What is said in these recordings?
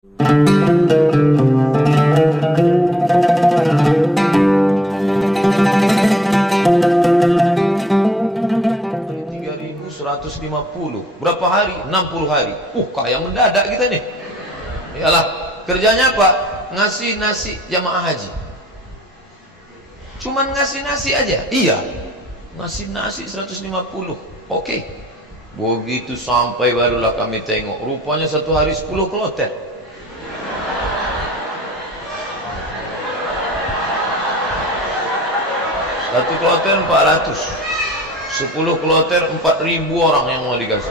3.150. Berapa hari? 60 hari. Kaya mendadak kita nih. Iyalah, kerjanya apa? Ngasih nasi jamaah haji. Cuman ngasih nasi aja? Iya. Ngasih nasi 150. Oke. Begitu sampai barulah kami tengok, rupanya satu hari 10 kloter. Satu kloter 400. 10 kloter 4.000 orang yang mau dikasih.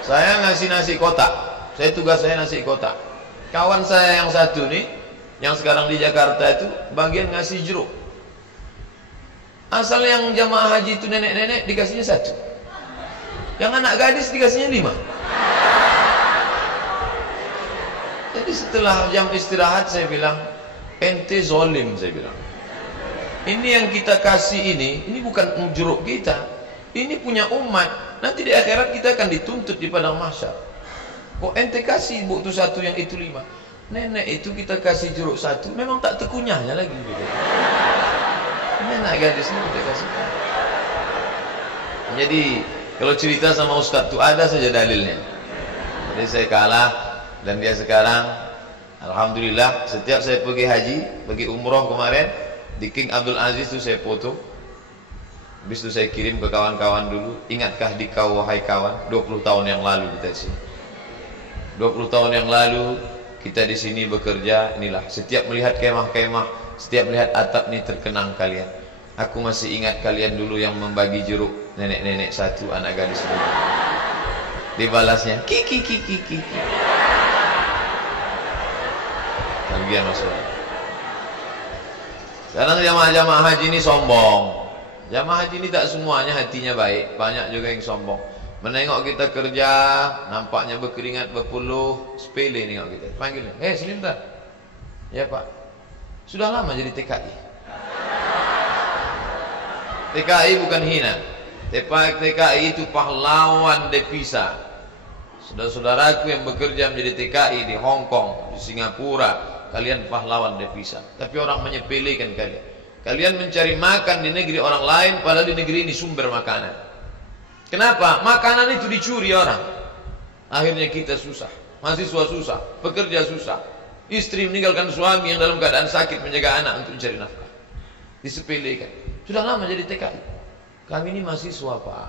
Saya ngasih nasi kotak. Tugas saya nasi kotak. Kawan saya yang satu nih, yang sekarang di Jakarta itu, bagian ngasih jeruk. Asal yang jamaah haji itu nenek-nenek dikasihnya 1. Yang anak gadis dikasihnya 5. Jadi setelah jam istirahat saya bilang, ente zolim, saya bilang. Ini yang kita kasih ini bukan jeruk kita. Ini punya umat. Nanti di akhirat kita akan dituntut di padang mahsyar. Kok ente kasih bu itu 1 yang itu 5? Nenek itu kita kasih jeruk 1, memang tak terkunyahnya lagi gitu. Nenek gadisnya kita kasih. Jadi kalau cerita sama Ustadz itu ada saja dalilnya. Jadi saya kalah dan dia sekarang alhamdulillah setiap saya pergi haji, pergi umroh kemarin di King Abdul Aziz itu saya foto. Habis itu saya kirim ke kawan-kawan dulu. Ingatkah di kau wahai kawan, 20 tahun yang lalu kita di sini. 20 tahun yang lalu kita di sini bekerja. Inilah setiap melihat kemah-kemah, setiap melihat atap ini terkenang kalian. Aku masih ingat kalian dulu yang membagi jeruk, nenek-nenek 1, anak gadis 2. Dibalasnya kiki. Bagian masalah. Sekarang jamaah-jamaah haji ini sombong. Jamaah haji ini tak semuanya hatinya baik, banyak juga yang sombong. Menengok kita kerja, nampaknya berkeringat, berpeluh, sepele nengok kita. Panggilnya, sini bentar. Ya Pak, sudah lama jadi TKI. TKI bukan hina. TKI itu pahlawan devisa. Saudara-saudaraku yang bekerja menjadi TKI di Hong Kong, di Singapura, kalian pahlawan devisa. Tapi orang menyepelekan kalian. Kalian mencari makan di negeri orang lain, padahal di negeri ini sumber makanan. Kenapa? Makanan itu dicuri orang. Akhirnya kita susah, mahasiswa susah, pekerja susah, istri meninggalkan suami yang dalam keadaan sakit menjaga anak untuk mencari nafkah. Disepelekan. Sudah lama jadi TKI. Kami ini mahasiswa Pak.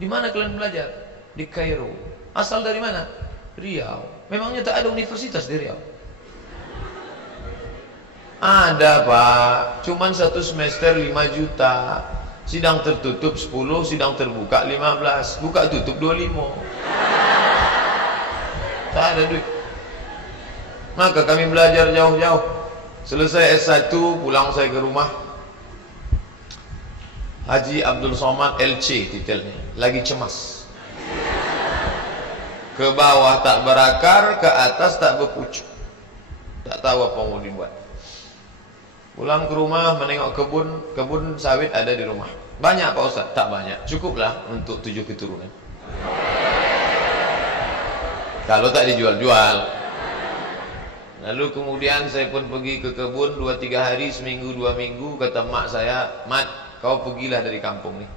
Di mana kalian belajar? Di Kairo. Asal dari mana? Riau. Memangnya tak ada universitas di Riau? Ada Pak. Cuman 1 semester 5 juta. Sidang tertutup 10, sidang terbuka 15. Buka tutup 25. Tak ada duit. Maka kami belajar jauh-jauh. Selesai S1, pulang saya ke rumah. Haji Abdul Somad LC titelnya. Lagi cemas. Ke bawah tak berakar, ke atas tak berpucuk. Tak tahu apa mau dibuat. Pulang ke rumah menengok kebun sawit ada di rumah. Banyak Pak Ustaz? Tak banyak. Cukuplah untuk 7 keturunan. Kalau tak dijual-jual. Lalu kemudian saya pun pergi ke kebun 2-3 hari, seminggu 2 minggu. Kata mak saya, Mat, kau pergilah dari kampung ni.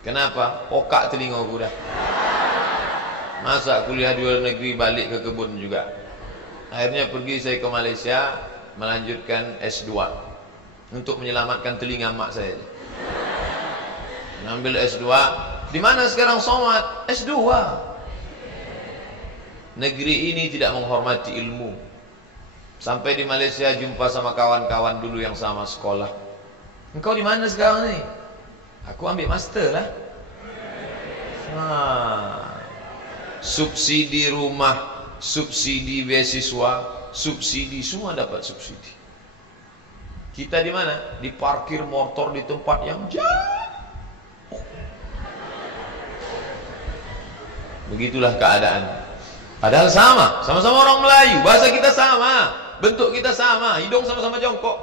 Kenapa? Pokak telinga aku dah. Masa kuliah di luar negeri balik ke kebun juga. Akhirnya pergi saya ke Malaysia melanjutkan S2 untuk menyelamatkan telinga mak saya. Mengambil S2. Di mana sekarang Somad? S2. Negeri ini tidak menghormati ilmu. Sampai di Malaysia jumpa sama kawan-kawan dulu yang sama sekolah. Engkau di mana sekarang ni? Aku ambil master lah. Subsidi rumah, subsidi beasiswa, subsidi, semua dapat subsidi. Kita di mana? Di parkir motor di tempat yang jauh. Begitulah keadaan. Padahal sama-sama orang Melayu, bahasa kita sama, bentuk kita sama, hidung sama-sama jongkok.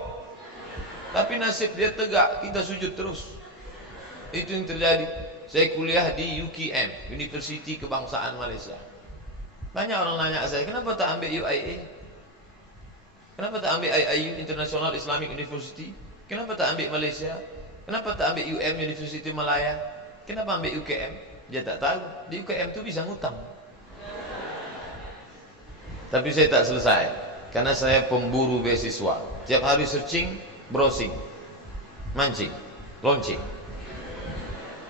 Tapi nasib dia tegak, kita sujud terus. Itu yang terjadi. Saya kuliah di UKM, Universiti Kebangsaan Malaysia. Tanya orang nanya saya, kenapa tak ambil UIA? Kenapa tak ambil IIU, International Islamic University? Kenapa tak ambil Malaysia? Kenapa tak ambil UM, University Malaya? Kenapa ambil UKM? Dia tak tahu, di UKM tu bisa ngutang. Tapi saya tak selesai, karena saya pemburu beasiswa. Tiap hari searching, browsing, mancing, launching.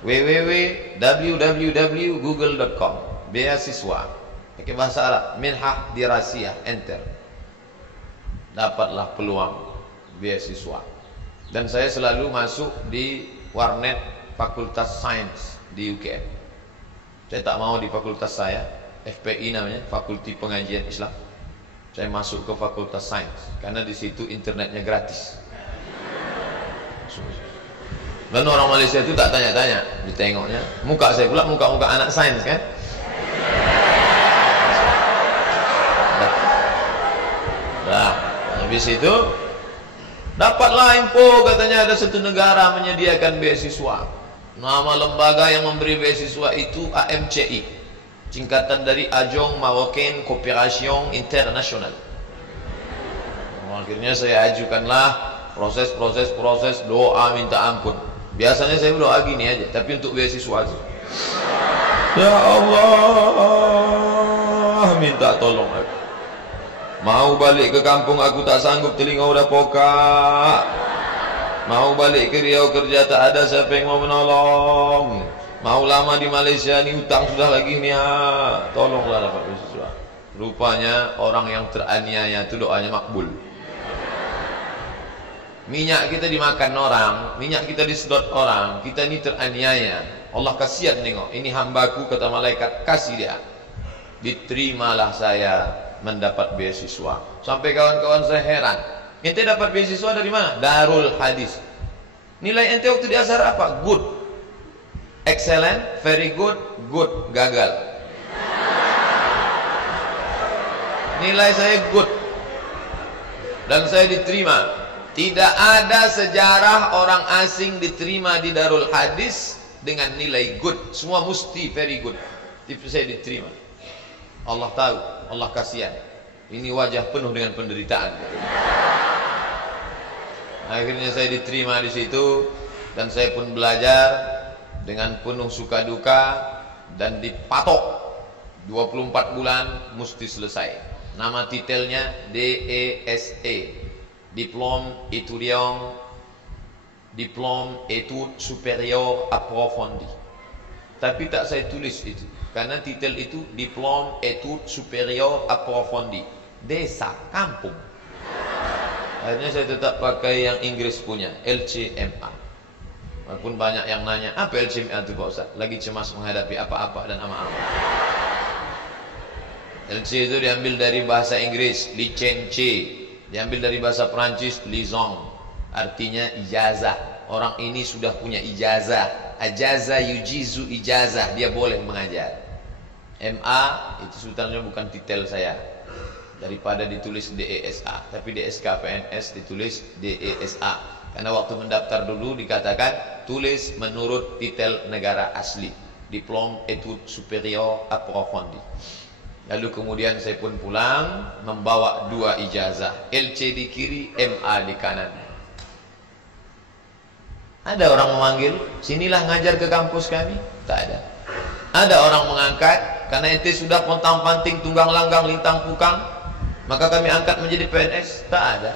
www.google.com beasiswa. Pakai bahasa Arab, minhah dirasiyah, enter. Dapatlah peluang beasiswa. Dan saya selalu masuk di warnet Fakultas Sains di UKM. Saya tak mau di fakultas saya, FPI namanya, Fakulti Pengajian Islam. Saya masuk ke Fakultas Sains karena di situ internetnya gratis. Dan orang Malaysia itu tak tanya-tanya, ditengoknya muka saya pula, muka-muka anak sains kan. Nah, habis itu dapatlah info, katanya ada satu negara menyediakan beasiswa. Nama lembaga yang memberi beasiswa itu AMCI, singkatan dari Ajong Marocain Coopération International. Akhirnya saya ajukanlah proses doa minta ampun. Biasanya saya berdoa gini aja, tapi untuk beasiswa aja. Ya Allah, minta tolong aku. Mau balik ke kampung aku tak sanggup, telinga udah pokak. Mau balik ke Riau kerja tak ada siapa yang mau menolong. Mau lama di Malaysia ni hutang sudah lagi ni tolonglah dapat beasiswa. Rupanya orang yang teraniaya itu doanya makbul. Minyak kita dimakan orang, minyak kita disedot orang, kita ni teraniaya. Allah kasihan nengok, ini hambaku kata malaikat, kasih dia. Diterimalah saya mendapat beasiswa. Sampai kawan-kawan saya heran, ente dapat beasiswa dari mana? Darul Hadis. Nilai ente waktu di Azhar apa? Good, excellent, very good, good, gagal. Nilai saya good, dan saya diterima. Tidak ada sejarah orang asing diterima di Darul Hadis dengan nilai good. Semua mesti very good. Tapi saya diterima. Allah tahu, Allah kasihan. Ini wajah penuh dengan penderitaan. Akhirnya saya diterima di situ, dan saya pun belajar dengan penuh suka duka, dan dipatok 24 bulan mesti selesai. Nama titelnya DESE, Diplôme étudiant, Diplôme études supérieures approfondies. Tapi tak saya tulis itu, karena titel itu Diplôme études supérieures approfondies, desa, kampung. Akhirnya saya tetap pakai yang Inggris punya, LCMA. Walaupun banyak yang nanya, apa LCMA itu Pak Ustaz? Lagi cemas menghadapi apa-apa dan ama-ama. LC itu diambil dari bahasa Inggris, licence. Diambil dari bahasa Perancis, liaison, artinya ijazah. Orang ini sudah punya ijazah. Ajaza yujizu ijazah, dia boleh mengajar. MA itu sebetulnya bukan titel saya. Daripada ditulis DESA, tapi DSK PNS ditulis DESA. Karena waktu mendaftar dulu dikatakan tulis menurut titel negara asli, Diplôme études supérieures approfondies. Lalu kemudian saya pun pulang membawa 2 ijazah, LC di kiri, MA di kanan. Ada orang memanggil, sinilah ngajar ke kampus kami? Tak ada. Ada orang mengangkat, karena ente sudah pontang-panting, tunggang langgang, lintang pukang, maka kami angkat menjadi PNS? Tak ada.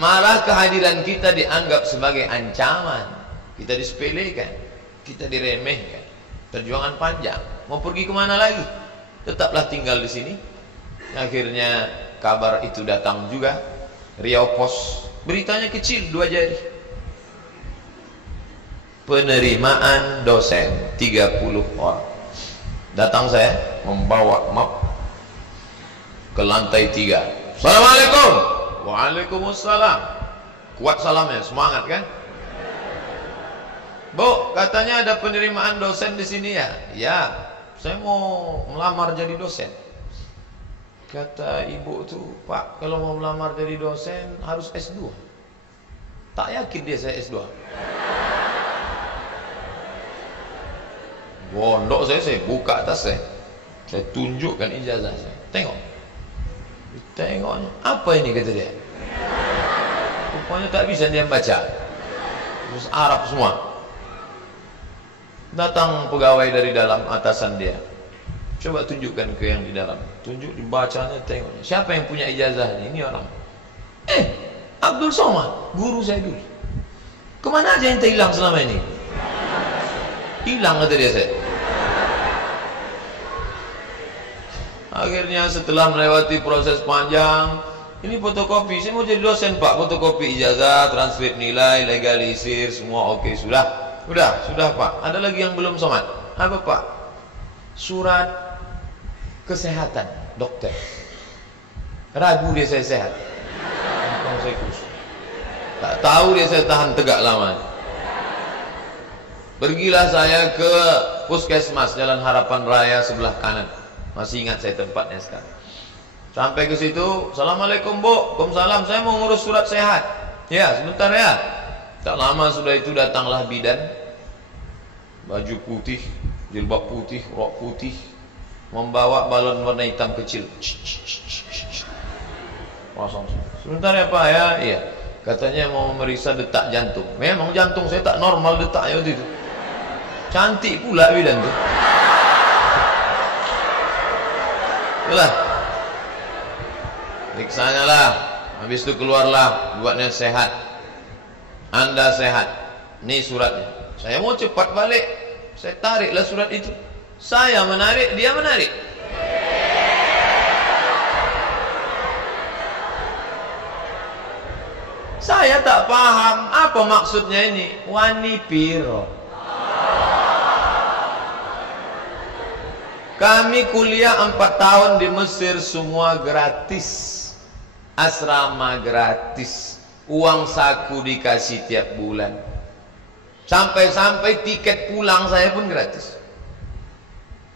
Malah kehadiran kita dianggap sebagai ancaman. Kita disepelekan, kita diremehkan. Perjuangan panjang, mau pergi kemana lagi? Tetaplah tinggal di sini. Akhirnya kabar itu datang juga, Riau Pos, beritanya kecil 2 jari. Penerimaan dosen 30 orang. Datang saya membawa map ke lantai 3. Assalamualaikum. Waalaikumsalam. Kuat salamnya, semangat kan? Bu, katanya ada penerimaan dosen di sini ya? Ya. Saya mau melamar jadi dosen. Kata ibu tuh, Pak, kalau mau melamar jadi dosen harus S2. Tak yakin dia saya S2. Gondok saya buka atas saya tunjukkan ijazah saya. Tengok. Tengoknya. Apa ini kata dia? Rupanya tak bisa dia baca. Terus Arab semua. Datang pegawai dari dalam, atasan dia. Coba tunjukkan ke yang di dalam. Tunjuk, dibacanya, tengoknya. Siapa yang punya ijazah ini? Ini orang. Abdul Somad, guru saya dulu. Kemana aja yang hilang selama ini? Hilang kata dia saya. Akhirnya setelah melewati proses panjang, ini fotokopi, saya mau jadi dosen pak, fotokopi ijazah, transkrip nilai, legalisir, semua oke, sudah pak. Ada lagi yang belum somat. Apa pak? Surat kesehatan dokter. Ragu dia saya sehat. Tak tahu dia saya tahan tegak lama. Pergilah saya ke puskesmas Jalan Harapan Raya sebelah kanan. Masih ingat saya tempatnya sekarang. Sampai ke situ, Assalamualaikum bu, Waalaikumsalam, saya mau ngurus surat sehat. Ya, sebentar ya. Tak lama sudah itu datanglah bidan, baju putih, jilbab putih, rok putih, membawa balon warna hitam kecil. Sebentar ya pak ya. Iya. Katanya mau memeriksa detak jantung. Memang jantung saya tak normal detaknya waktu itu. Cantik pula bidan tuh. Itulah. Periksanya lah. Habis itu keluarlah, buatnya sehat. Anda sehat. Ini suratnya. Saya mau cepat balik. Saya tariklah surat itu. Saya menarik, dia menarik. Saya tak paham apa maksudnya ini. Wani piro. Kami kuliah 4 tahun di Mesir, semua gratis. Asrama gratis. Uang saku dikasih tiap bulan. Sampai-sampai tiket pulang saya pun gratis.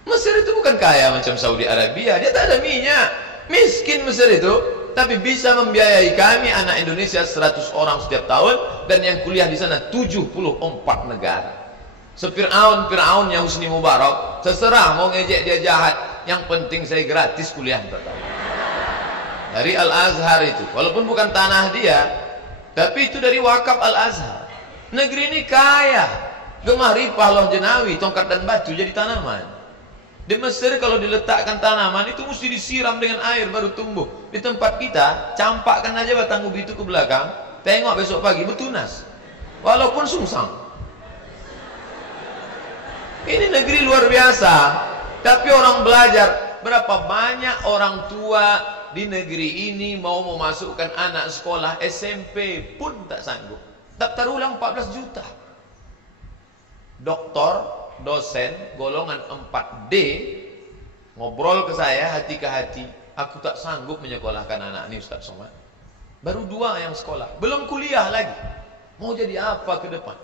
Mesir itu bukan kaya macam Saudi Arabia. Dia tak ada minyak. Miskin Mesir itu. Tapi bisa membiayai kami anak Indonesia 100 orang setiap tahun. Dan yang kuliah di sana 74 negara. Fir'aun yang Husni Mubarak, terserah mau ngejek dia jahat, yang penting saya gratis kuliah pertama. Dari Al-Azhar itu, walaupun bukan tanah dia, tapi itu dari wakaf Al-Azhar. Negeri ini kaya, gemah ripah loh jenawi, tongkat dan batu jadi tanaman. Di Mesir kalau diletakkan tanaman itu mesti disiram dengan air baru tumbuh. Di tempat kita, campakkan aja batang ubi itu ke belakang, tengok besok pagi bertunas, walaupun sungsang. Ini negeri luar biasa. Tapi orang belajar. Berapa banyak orang tua di negeri ini mau memasukkan anak sekolah SMP pun tak sanggup. Daftar ulang 14 juta. Doktor, dosen, golongan 4D ngobrol ke saya hati ke hati. Aku tak sanggup menyekolahkan anak ini Ustaz Somad. Baru 2 yang sekolah. Belum kuliah lagi. Mau jadi apa ke depan?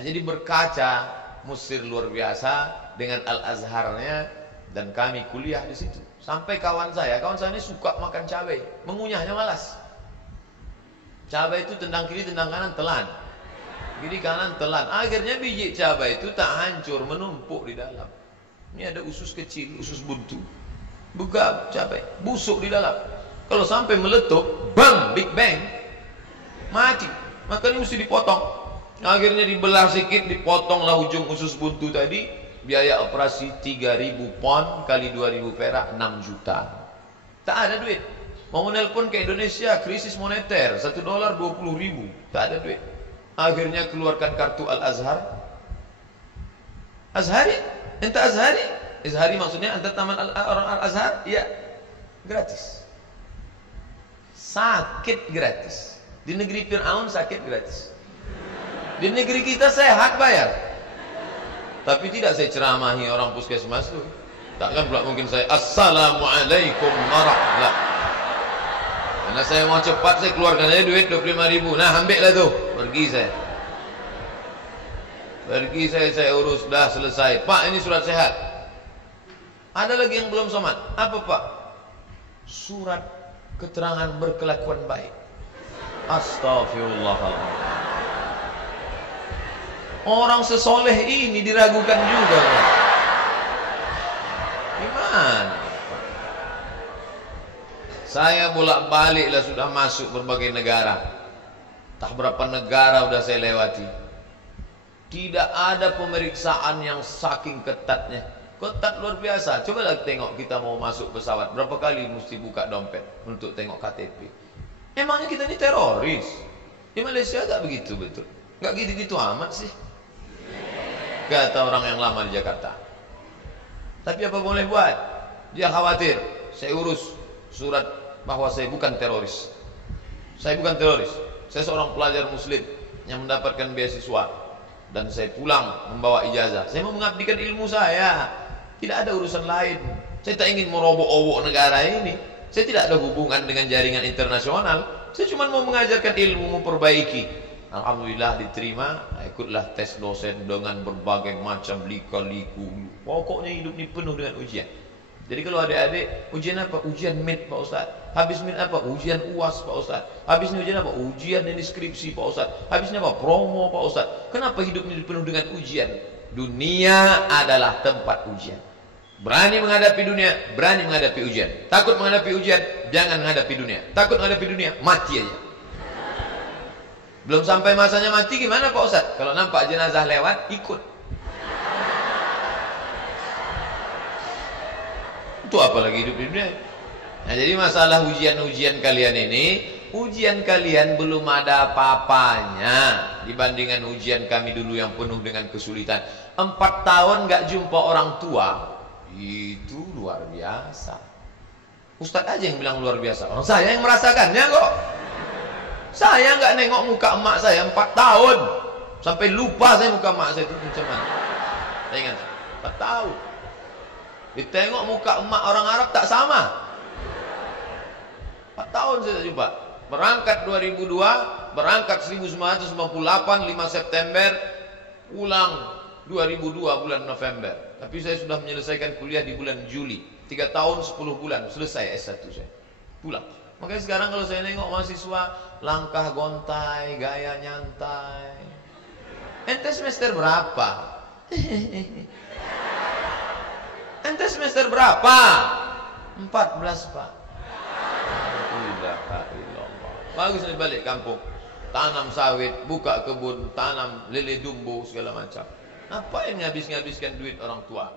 Jadi berkaca. Mesir luar biasa dengan Al-Azharnya, dan kami kuliah di situ. Sampai kawan saya ini suka makan cabai, mengunyahnya malas. Cabai itu tendang kiri, tendang kanan, telan. Kiri kanan, telan. Akhirnya biji cabai itu tak hancur, menumpuk di dalam. Ini ada usus kecil, usus buntu. Buka cabai, busuk di dalam. Kalau sampai meletup, bang, big bang, mati. Maka ini mesti dipotong. Akhirnya dibelah sedikit, dipotonglah ujung usus buntu tadi. Biaya operasi 3.000 pon kali 2.000 perak, 6 juta. Tak ada duit. Mau menelpon ke Indonesia, krisis moneter, $1 20.000. Tak ada duit. Akhirnya keluarkan kartu Al-Azhar. Azhari? Enta Azhari? Azhari maksudnya anta taman orang Al-Azhar? Iya. Gratis. Sakit gratis. Di negeri Fir'aun sakit gratis. Di negeri kita sehat bayar. Tapi tidak saya ceramahi orang puskesmas itu. Takkan pula mungkin saya Assalamualaikum warahmatullahi. Karena saya mau cepat, saya keluarkan aja duit 25.000. Nah ambil lah tuh. Pergi saya urus, dah selesai. Pak ini surat sehat. Ada lagi yang belum somat. Apa pak? Surat keterangan berkelakuan baik. Astaghfirullahaladzim. Orang sesoleh ini diragukan juga. Gimana? Saya bolak-balik lah sudah masuk berbagai negara. Tak berapa negara sudah saya lewati. Tidak ada pemeriksaan yang saking ketatnya. Ketat luar biasa. Cobalah tengok kita mau masuk pesawat, berapa kali mesti buka dompet untuk tengok KTP. Emangnya kita ini teroris? Di Malaysia tak begitu betul. Enggak gitu-gitu amat sih, kata orang yang lama di Jakarta. Tapi apa boleh buat? Dia khawatir. Saya urus surat bahwa saya bukan teroris. Saya bukan teroris. Saya seorang pelajar muslim yang mendapatkan beasiswa, dan saya pulang membawa ijazah. Saya mau mengabdikan ilmu saya. Tidak ada urusan lain. Saya tak ingin merobok-obok negara ini. Saya tidak ada hubungan dengan jaringan internasional. Saya cuma mau mengajarkan ilmu, memperbaiki. Alhamdulillah diterima. Ikutlah tes dosen dengan berbagai macam lika-liku. Pokoknya hidup ini penuh dengan ujian. Jadi kalau adik-adik, ujian apa? Ujian MIT Pak Ustaz. Habis MIT apa? Ujian UAS Pak Ustaz. Habis ini ujian apa? Ujian ini skripsi Pak Ustaz. Habis ini apa? Promo Pak Ustaz. Kenapa hidup ini penuh dengan ujian? Dunia adalah tempat ujian. Berani menghadapi dunia, berani menghadapi ujian. Takut menghadapi ujian, jangan menghadapi dunia. Takut menghadapi dunia, mati aja. Belum sampai masanya mati, gimana Pak Ustaz? Kalau nampak jenazah lewat, ikut. Itu apalagi hidup di dunia. Nah, jadi masalah ujian-ujian kalian ini, ujian kalian belum ada apa-apanya dibandingkan ujian kami dulu yang penuh dengan kesulitan. 4 tahun gak jumpa orang tua, itu luar biasa. Ustadz aja yang bilang luar biasa, orang saya yang merasakannya kok. Saya nggak nengok muka emak saya 4 tahun, sampai lupa saya muka emak saya itu macam mana. Saya ingat 4 tahun. Ditengok muka emak orang Arab tak sama. 4 tahun saya tak jumpa. Berangkat 2002, berangkat 1998 5 September, pulang 2002 bulan November. Tapi saya sudah menyelesaikan kuliah di bulan Juli. 3 tahun 10 bulan selesai S1 saya. Pulang. Makanya sekarang kalau saya nengok mahasiswa, langkah gontai, gaya nyantai. Ente semester berapa? Ente semester berapa? 14 Pak. Bagus nih balik kampung. Tanam sawit, buka kebun, tanam lele dumbo segala macam. Apa yang ngabis-ngabiskan duit orang tua?